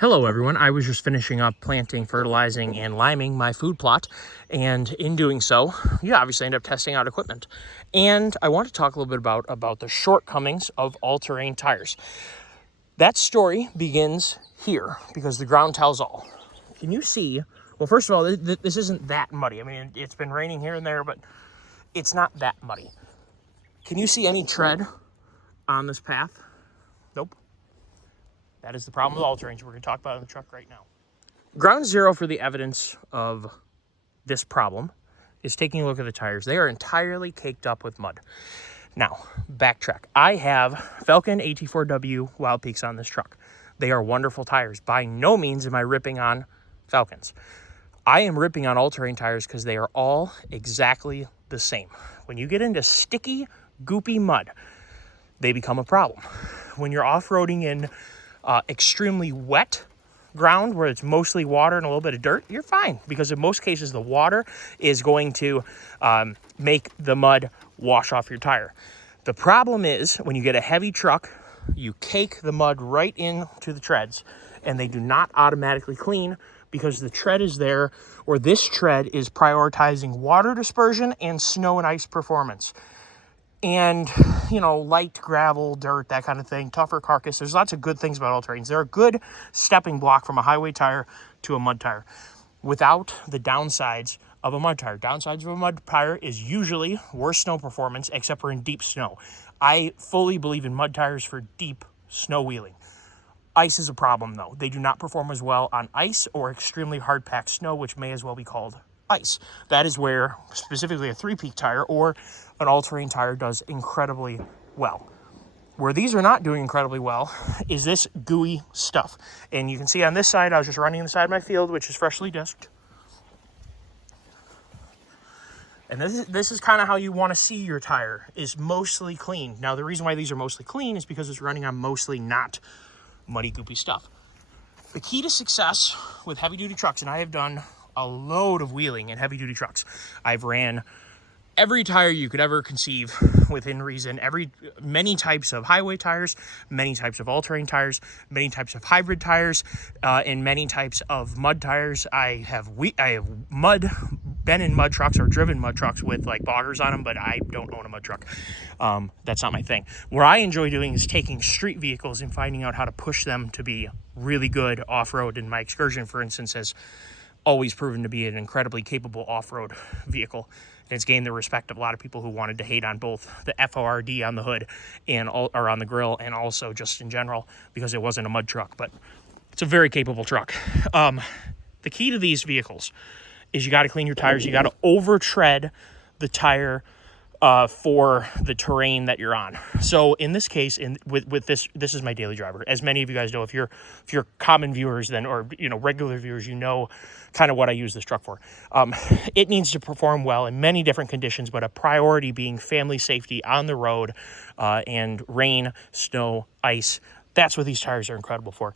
Hello everyone, I was just finishing up planting, fertilizing, and liming my food plot, and in doing so, you obviously end up testing out equipment. And I want to talk a little bit about the shortcomings of all-terrain tires. That story begins here, because the ground tells all. Can you see, well first of all, this isn't that muddy. I mean, it's been raining here and there, but it's not that muddy. Can you see any tread on this path? Nope. That is the problem with all terrains. We're going to talk about it in the truck right now. Ground zero for the evidence of this problem is taking a look at the tires. They are entirely caked up with mud. Now, backtrack. I have Falken At4w Wildpeaks on this truck. They are wonderful tires. By no means am I ripping on Falkens. I am ripping on all-terrain tires because they are all exactly the same. When you get into sticky, goopy mud, they become a problem. When you're off-roading in extremely wet ground where it's mostly water and a little bit of dirt, you're fine, because in most cases the water is going to make the mud wash off your tire. The problem is when you get a heavy truck, you cake the mud right into the treads, and they do not automatically clean because the tread is there, or this tread is prioritizing water dispersion and snow and ice performance. And, you know, light gravel, dirt, that kind of thing, tougher carcass. There's lots of good things about all-terrains. They're a good stepping block from a highway tire to a mud tire without the downsides of a mud tire. Downsides of a mud tire is usually worse snow performance, except for in deep snow. I fully believe in mud tires for deep snow wheeling. Ice is a problem, though. They do not perform as well on ice or extremely hard-packed snow, which may as well be called ice. That is where specifically a three-peak tire or an all-terrain tire does incredibly well. Where these are not doing incredibly well is this gooey stuff. And you can see on this side, I was just running the side of my field, which is freshly disked. And this is kind of how you want to see your tire, is mostly clean. Now, the reason why these are mostly clean is because it's running on mostly not muddy, goopy stuff. The key to success with heavy-duty trucks, and I have done a load of wheeling in heavy-duty trucks. I've ran every tire you could ever conceive within reason, many types of highway tires, many types of all-terrain tires, many types of hybrid tires, and many types of mud tires. I have been in mud trucks or driven mud trucks with like boggers on them, but I don't own a mud truck. That's not my thing. What I enjoy doing is taking street vehicles and finding out how to push them to be really good off-road. And my Excursion, for instance, has always proven to be an incredibly capable off-road vehicle. And it's gained the respect of a lot of people who wanted to hate on both the FORD on the hood or on the grill, and also just in general because it wasn't a mud truck. But it's a very capable truck. The key to these vehicles is you got to clean your tires. You got to over-tread the tire for the terrain that you're on. So in this case, with this is my daily driver. As many of you guys know, if you're common viewers then, or regular viewers, you know kind of what I use this truck for. It needs to perform well in many different conditions, but a priority being family safety on the road, and rain, snow, ice. That's what these tires are incredible for.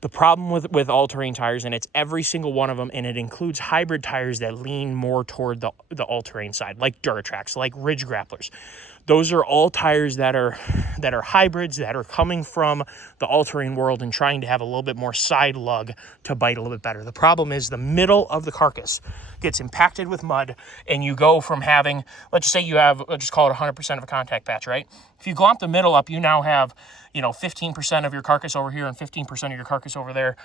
The problem with all-terrain tires, and it's every single one of them, and it includes hybrid tires that lean more toward the all-terrain side, like Duratrax, like Ridge Grapplers. Those are all tires that are hybrids, that are coming from the all-terrain world and trying to have a little bit more side lug to bite a little bit better. The problem is the middle of the carcass gets impacted with mud, and you go from having, let's just say you have, let's just call it 100% of a contact patch, right? If you glomp the middle up, you now have, 15% of your carcass over here and 15% of your carcass over there.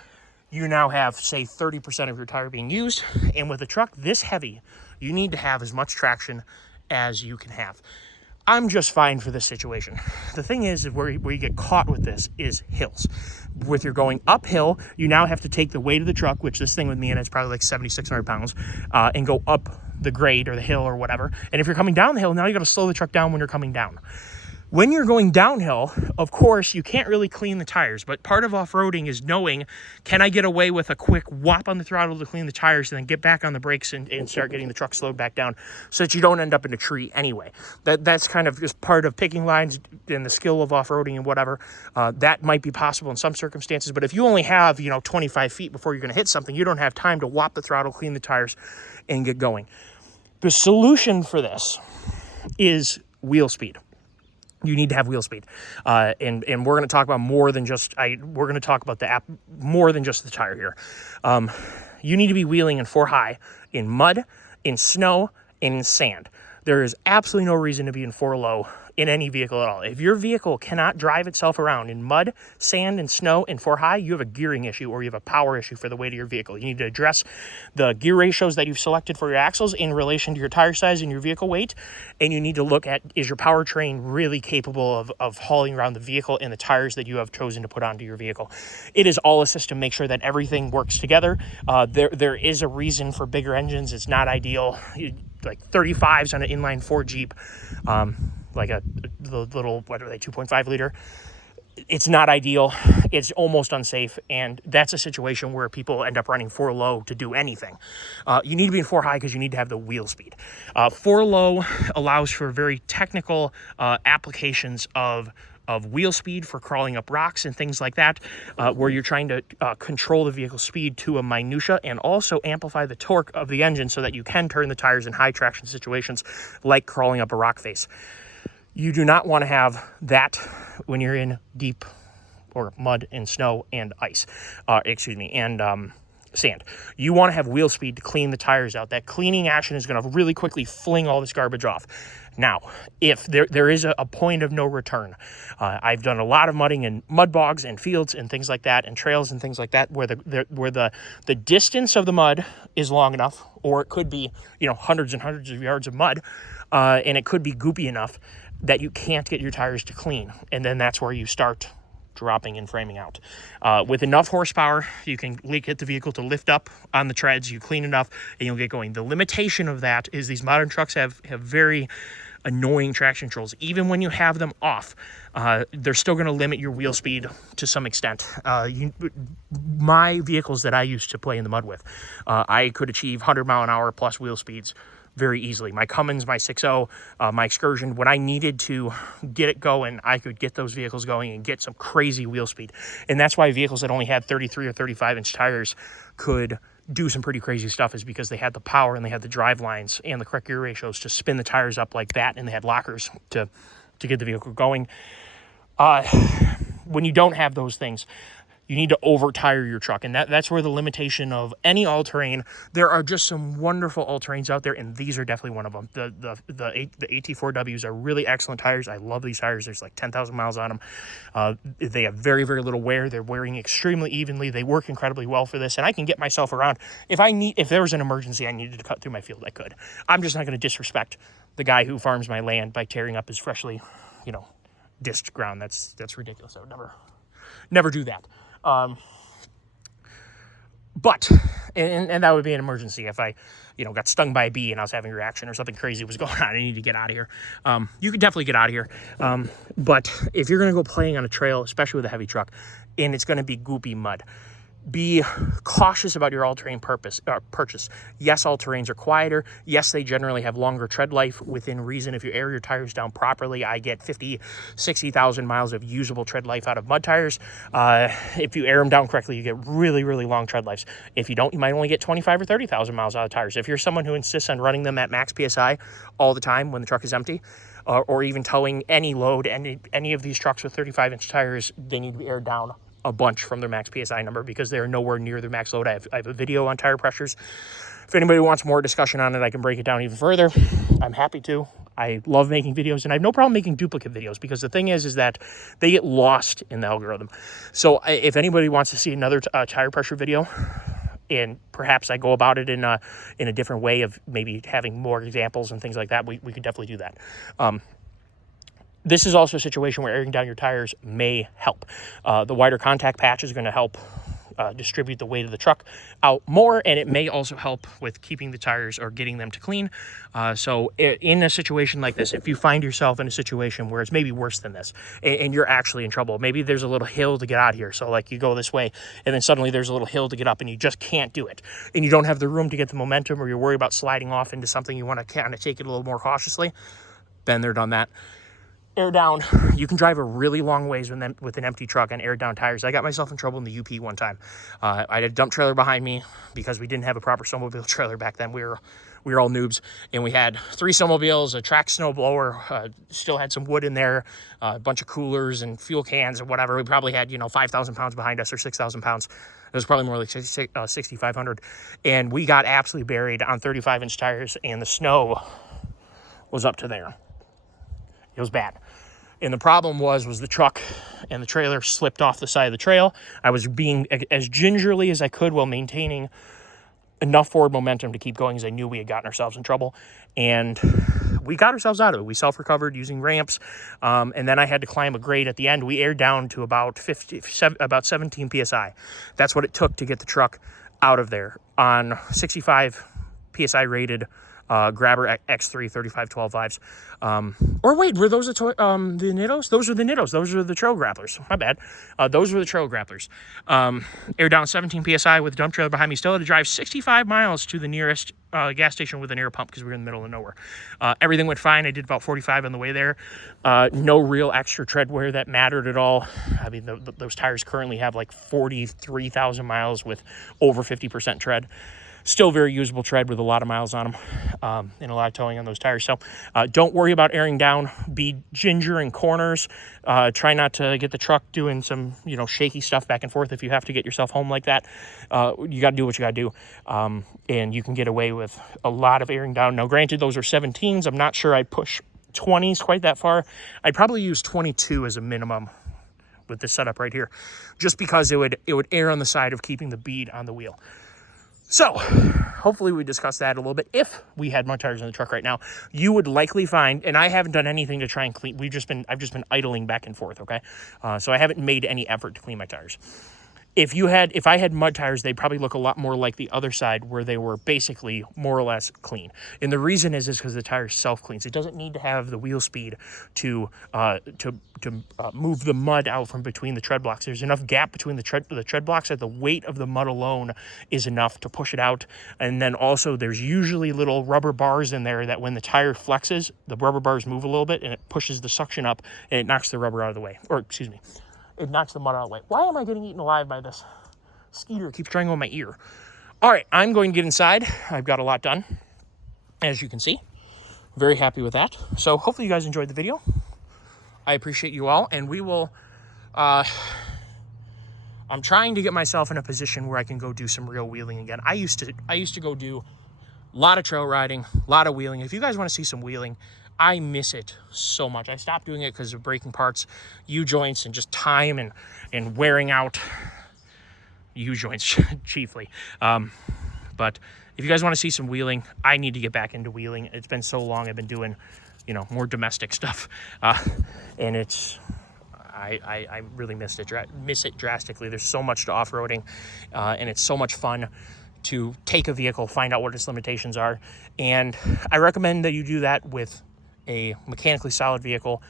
You now have, say, 30% of your tire being used. And with a truck this heavy, you need to have as much traction as you can have. I'm just fine for this situation. The thing is where you get caught with this is hills. With you're going uphill, you now have to take the weight of the truck, which this thing with me in it's probably like 7,600 pounds, and go up the grade or the hill or whatever. And if you're coming down the hill, now you got to slow the truck down when you're coming down. When you're going downhill, of course, you can't really clean the tires, but part of off-roading is knowing, can I get away with a quick whop on the throttle to clean the tires and then get back on the brakes and start getting the truck slowed back down so that you don't end up in a tree anyway. That's kind of just part of picking lines and the skill of off-roading and whatever. That might be possible in some circumstances, but if you only have, 25 feet before you're going to hit something, you don't have time to whop the throttle, clean the tires, and get going. The solution for this is wheel speed. you need to have wheel speed. And we're going to talk about more than just, we're going to talk about the app more than just the tire here. You need to be wheeling in 4 high in mud, in snow, and in sand. There is absolutely no reason to be in 4 low in any vehicle at all. If your vehicle cannot drive itself around in mud, sand, and snow in 4 high, you have a gearing issue or you have a power issue for the weight of your vehicle. You need to address the gear ratios that you've selected for your axles in relation to your tire size and your vehicle weight. And you need to look at, is your powertrain really capable of hauling around the vehicle and the tires that you have chosen to put onto your vehicle? It is all a system. Make sure that everything works together. There is a reason for bigger engines. It's not ideal. Like 35s on an inline 4 Jeep, like the little, what are they, 2.5 liter. It's not ideal. It's almost unsafe. And that's a situation where people end up running 4 low to do anything. You need to be in 4 high because you need to have the wheel speed. 4 low allows for very technical applications of wheel speed for crawling up rocks and things like that, where you're trying to control the vehicle speed to a minutia and also amplify the torque of the engine so that you can turn the tires in high traction situations like crawling up a rock face. You do not want to have that when you're in deep or mud and snow and ice, and sand. You want to have wheel speed to clean the tires out. That cleaning action is going to really quickly fling all this garbage off. Now, if there is a point of no return, I've done a lot of mudding in mud bogs and fields and things like that, and trails and things like that, where the distance of the mud is long enough, or it could be, hundreds and hundreds of yards of mud, and it could be goopy enough that you can't get your tires to clean. And then that's where you start dropping and framing out. With enough horsepower, you can get the vehicle to lift up on the treads, you clean enough, and you'll get going. The limitation of that is these modern trucks have very annoying traction controls. Even when you have them off, they're still going to limit your wheel speed to some extent. My vehicles that I used to play in the mud with, I could achieve 100 mile an hour plus wheel speeds very easily. My Cummins, my 6.0, my Excursion, when I needed to get it going, I could get those vehicles going and get some crazy wheel speed. And that's why vehicles that only had 33 or 35-inch tires could do some pretty crazy stuff, is because they had the power and they had the drive lines and the correct gear ratios to spin the tires up like that, and they had lockers to get the vehicle going. When you don't have those things, you need to over-tire your truck, and that's where the limitation of any all-terrain. There are just some wonderful all-terrains out there, and these are definitely one of them. The AT4Ws are really excellent tires. I love these tires. There's like 10,000 miles on them. They have very, very little wear. They're wearing extremely evenly. They work incredibly well for this, and I can get myself around. If there was an emergency I needed to cut through my field, I could. I'm just not going to disrespect the guy who farms my land by tearing up his freshly, disked ground. That's ridiculous. I would never do that. But that would be an emergency if I, got stung by a bee and I was having a reaction or something crazy was going on. I need to get out of here. You could definitely get out of here. But if you're going to go playing on a trail, especially with a heavy truck, and it's going to be goopy mud, be cautious about your all-terrain purchase. Yes, all-terrains are quieter. Yes, they generally have longer tread life within reason. If you air your tires down properly, I get 50, 60,000 miles of usable tread life out of mud tires. If you air them down correctly, you get really, really long tread lives. If you don't, you might only get 25 or 30,000 miles out of tires. If you're someone who insists on running them at max PSI all the time when the truck is empty, or even towing any load, any of these trucks with 35-inch tires, they need to be aired down a bunch from their max PSI number because they are nowhere near their max load. I have a video on tire pressures. If anybody wants more discussion on it, I can break it down even further. I'm happy to. I love making videos, and I have no problem making duplicate videos because the thing is that they get lost in the algorithm. So if anybody wants to see another tire pressure video, and perhaps I go about it in a different way of maybe having more examples and things like that, we could definitely do that. This is also a situation where airing down your tires may help. The wider contact patch is going to help distribute the weight of the truck out more, and it may also help with keeping the tires or getting them to clean. So in a situation like this, if you find yourself in a situation where it's maybe worse than this and you're actually in trouble, maybe there's a little hill to get out here. So like you go this way and then suddenly there's a little hill to get up and you just can't do it. And you don't have the room to get the momentum, or you're worried about sliding off into something, you want to kind of take it a little more cautiously. Been there, done that. Air down. You can drive a really long ways with an empty truck and air down tires. I got myself in trouble in the UP one time. I had a dump trailer behind me because we didn't have a proper snowmobile trailer back then. We we were all noobs, and we had 3 snowmobiles, a track snowblower, still had some wood in there, a bunch of coolers and fuel cans and whatever. We probably had, 5,000 pounds behind us, or 6,000 pounds. It was probably more like 6,500. And we got absolutely buried on 35-inch tires, and the snow was up to there. It was bad. And the problem was the truck and the trailer slipped off the side of the trail. I was being as gingerly as I could while maintaining enough forward momentum to keep going, as I knew we had gotten ourselves in trouble. And we got ourselves out of it. We self-recovered using ramps. And then I had to climb a grade at the end. We aired down to about 17 PSI. That's what it took to get the truck out of there on 65 PSI rated Grabber X3 3512 vibes. Or wait, were those the Nittos? Those were the Nittos. Those were the trail grapplers. My bad. Those were the trail grapplers. Air down 17 PSI with a dump trailer behind me. Still had to drive 65 miles to the nearest gas station with an air pump because we were in the middle of nowhere. Everything went fine. I did about 45 on the way there. No real extra tread wear that mattered at all. I mean, those tires currently have like 43,000 miles with over 50% tread. Still very usable tread with a lot of miles on them, and a lot of towing on those tires. So don't worry about airing down. Be ginger in corners. Try not to get the truck doing some, shaky stuff back and forth. If you have to get yourself home like that, you got to do what you got to do. And you can get away with a lot of airing down. Now, granted, those are 17s. I'm not sure I'd push 20s quite that far. I'd probably use 22 as a minimum with this setup right here, just because it would err on the side of keeping the bead on the wheel. So, hopefully we discussed that a little bit. If we had mud tires in the truck right now, you would likely find, and I haven't done anything to try and clean, I've just been idling back and forth, okay? So I haven't made any effort to clean my tires. If I had mud tires, they'd probably look a lot more like the other side, where they were basically more or less clean. And the reason is because the tire self-cleans. It doesn't need to have the wheel speed to move the mud out from between the tread blocks. There's enough gap between the tread blocks that the weight of the mud alone is enough to push it out. And then also there's usually little rubber bars in there that when the tire flexes, the rubber bars move a little bit and it pushes the suction up and it knocks the rubber out of the way. Or, excuse me. It knocks the mud out of the way. Why am I getting eaten alive by this skeeter? It keeps trying on my ear. All right, I'm going to get inside. I've got a lot done, as you can see. Very happy with that. So hopefully you guys enjoyed the video. I appreciate you all, and we will... I'm trying to get myself in a position where I can go do some real wheeling again. I used to go do a lot of trail riding, a lot of wheeling. If you guys want to see some wheeling, I miss it so much. I stopped doing it because of breaking parts, U-joints, and just time and wearing out U-joints chiefly. But if you guys want to see some wheeling, I need to get back into wheeling. It's been so long I've been doing, more domestic stuff. And I really miss it drastically. There's so much to off-roading, and it's so much fun to take a vehicle, find out what its limitations are. And I recommend that you do that with a mechanically solid vehicle,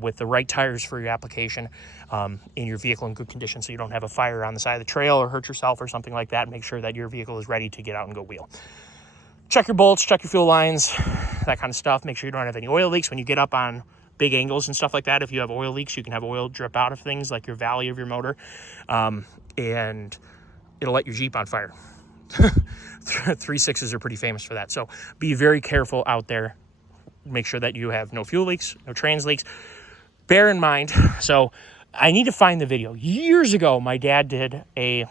with the right tires for your application, in your vehicle in good condition, so you don't have a fire on the side of the trail or hurt yourself or something like that. Make sure that your vehicle is ready to get out and go wheel. Check your bolts, check your fuel lines, that kind of stuff. Make sure you don't have any oil leaks when you get up on big angles and stuff like that. If you have oil leaks, you can have oil drip out of things like your valley of your motor, and it'll light your Jeep on fire. 3.6s are pretty famous for that. So be very careful out there. Make sure that you have no fuel leaks, no trans leaks. Bear in mind, so I need to find the video. Years ago, my dad did a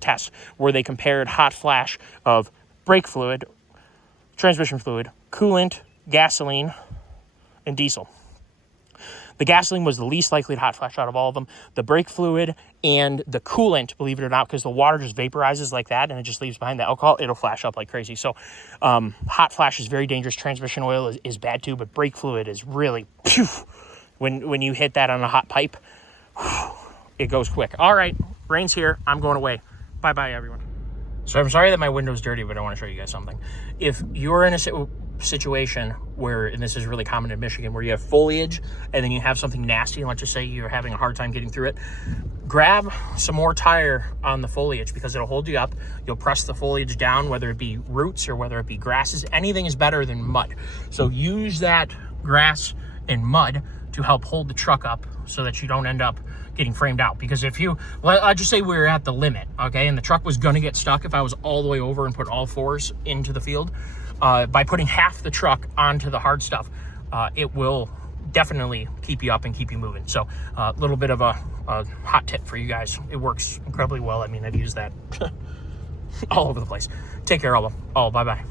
test where they compared hot flash of brake fluid, transmission fluid, coolant, gasoline, and diesel. The gasoline was the least likely to hot flash out of all of them. The brake fluid and the coolant, believe it or not, because the water just vaporizes like that and it just leaves behind the alcohol, it'll flash up like crazy. So hot flash is very dangerous. Transmission oil is bad too, but brake fluid is really, when you hit that on a hot pipe, it goes quick. All right, rain's here. I'm going away. Bye-bye, everyone. So I'm sorry that my window's dirty, but I want to show you guys something. If you're in a situation where, and this is really common in Michigan, where you have foliage and then you have something nasty, and let's just say you're having a hard time getting through it, grab some more tire on the foliage because it'll hold you up. You'll press the foliage down, whether it be roots or whether it be grasses. Anything is better than mud. So use that grass and mud to help hold the truck up so that you don't end up getting framed out. Because if you, I'll just say we were at the limit, okay, and the truck was gonna get stuck if I was all the way over and put all fours into the field, by putting half the truck onto the hard stuff, it will definitely keep you up and keep you moving. So a little bit of a hot tip for you guys. It works incredibly well. I mean, I've used that all over the place. Take care, all. Bye-bye.